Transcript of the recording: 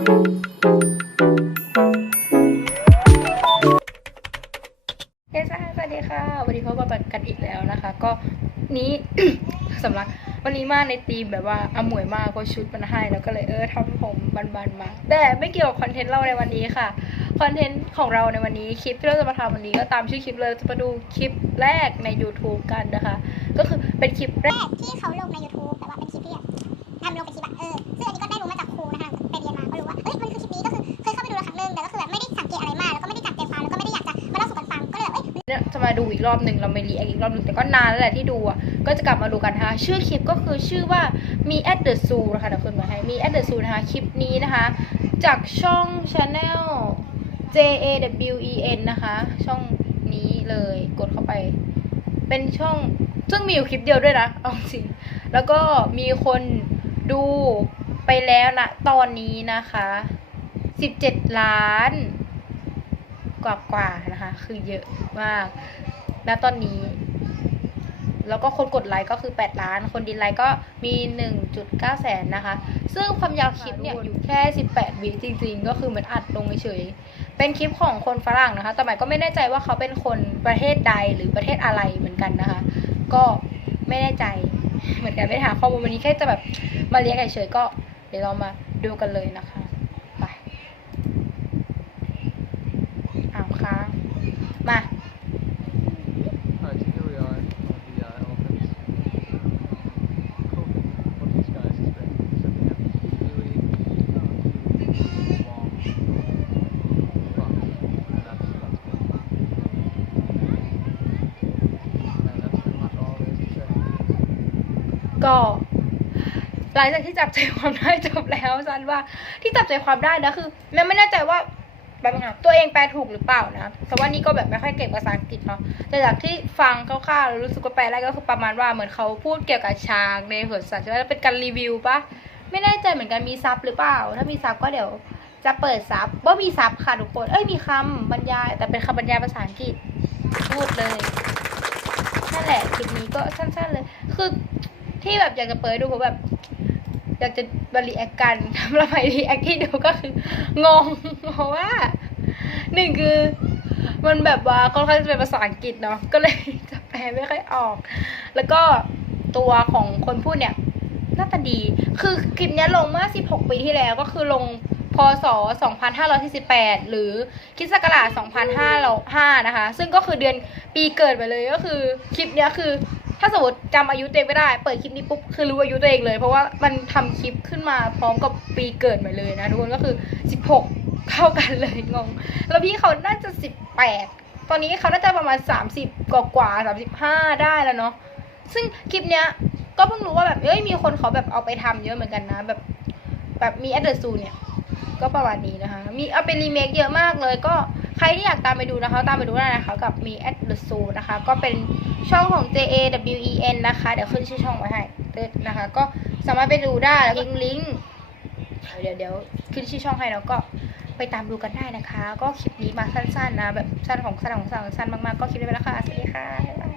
เฮ้ยสวัสดีค่ะวันนี้พบกันอีกแล้วนะคะ ก็นี้ สำหรับวันนี้มาในธีมแบบว่าอมวยมากก็ชุดมันให้แล้วก็เลยเออทำผมบันๆมา แต่ไม่เกี่ยวกับคอนเทนต์เราในวันนี้ค่ะคอนเทนต์ของเราในวันนี้คลิปที่เราจะมาทำวันนี้ก็ตามชื่อคลิปเลยจะมาดูคลิปแรกใน YouTube กันนะคะ ก็คือเป็นคลิปแรกที่เขาลงใน YouTube แต่ว่าเป็นคลิปที่แบบทำลงเป็นคลิปเออ เนี่ยจะมาดูอีกรอบหนึ่งเราไม่รีแอคอีกรอบหนึ่งแต่ก็นานแล้วแหละที่ดูอะก็จะกลับมาดูกันนะคะชื่อคลิปก็คือชื่อว่ามี at the zoo นะคะเดี๋ยวขึ้นมาให้มี at the zoo นะคะคลิปนี้นะคะ จากช่อง channel J A W E N นะคะ ช่องนี้เลยกดเข้าไป เป็นช่องซึ่งมีอยู่คลิปเดียวด้วยนะเอาจริงแล้วก็มีคนดูไปแล้วนะตอนนี้นะคะ 17 ล้าน กว่ากว่าๆนะคะ คือเยอะมากณตอนนี้ แล้วก็คนกดไลค์ก็คือ 8 ล้าน คนดิสไลค์ก็มี 1.9 แสนนะคะ ซึ่งความยาวคลิปเนี่ย อยู่แค่ 18 วิจริง ๆ ก็คือเหมือนอัดลงเฉยๆเป็นคลิปของคนฝรั่งนะคะ แต่หมายก็ไม่แน่ใจว่าเขาเป็นคนประเทศใดหรือประเทศอะไรเหมือนกันนะคะ ก็ไม่แน่ใจเหมือนกันไม่ได้หาข้อมูลวันนี้แค่จะแบบมาเรียกเฉยๆก็ เดี๋ยวเรามาดูกันเลยนะคะ ก็หลังจากที่จับใจความได้จบแล้วซันว่าที่จับใจความได้นะคือแม่ไม่แน่ใจว่าแบบนะตัวเองแปลถูกหรือเปล่านะเพราะว่านี่ก็แบบไม่ค่อยเก่งภาษาอังกฤษเนาะแต่จากที่ฟังคร่าวๆรู้สึกว่าแปลได้ก็คือประมาณว่าเหมือนเขาพูดเกี่ยวกับช้างในสวนสัตว์ใช่ไหมแล้วเป็นการรีวิวปะไม่แน่ใจเหมือนกันมีซับหรือเปล่า ถ้ามีซับก็เดี๋ยวจะเปิดซับว่ามีซับค่ะทุกคนเอ้ยมีคำบรรยาย แต่เป็นคำบรรยายภาษาอังกฤษพูดเลยนั่นแหละคลิปนี้ก็สั้นๆเลย คือ ที่แบบอยากจะเปิดดูเพราะแบบ อยากจะบรีแอคกันทำละไมรีแอคที่ดูก็คืองงเพราะว่าหนึ่งคือ มันแบบว่าค่อนข้างจะเป็นภาษาอังกฤษเนาะก็เลยจะแปลไม่ค่อยออก แล้วก็ตัวของคนพูดเนี่ยหน้าตาดี คือคลิปนี้ลงเมื่อ 16 ปีที่แล้วก็คือลงพศ 2548 หรือคริสต์ศักราช2505 นะคะ ซึ่งก็คือเดือนปีเกิดไปเลยก็คือคลิปนี้คือ ถ้าสมมติจำอายุตัวเองไม่ได้ เปิดคลิปนี้ปุ๊บคือรู้อายุตัวเองเลย เพราะว่ามันทำคลิปขึ้นมาพร้อมกับปีเกิดมาเลยนะทุกคนก็คือ 16 เท่ากันเลยงง แล้วพี่เขาน่าจะ 18 ตอนนี้เขาน่าจะประมาณ 30 กว่ากว่า35 ได้แล้วเนาะซึ่งคลิปเนี้ยก็เพิ่งรู้ว่าแบบเอ้ยมีคนเขาแบบเอาไปทำเยอะเหมือนกันนะแบบแบบมีแอดเดอร์ซูเนี่ย ก็ประมาณนี้นะคะ มีเอาเป็นรีเมคเยอะมากเลย ก็ใครที่อยากตามไปดูนะคะ ตามไปดูได้นะคะกับมี at the zoo นะคะ ก็เป็นช่องของ J A W E N นะคะ เดี๋ยวขึ้นชื่อช่องไว้ให้เติร์ดนะคะ ก็สามารถไปดูได้แล้วลิงก์ลิงก์เดี๋ยวเดี๋ยวขึ้นชื่อช่องให้แล้วก็ไปตามดูกันได้นะคะ ก็คลิปนี้มาสั้นๆนะแบบสั้นของสั้นของสั้นสั้นมากๆ ก็คลิปนี้ไปแล้วค่ะสวัสดีค่ะ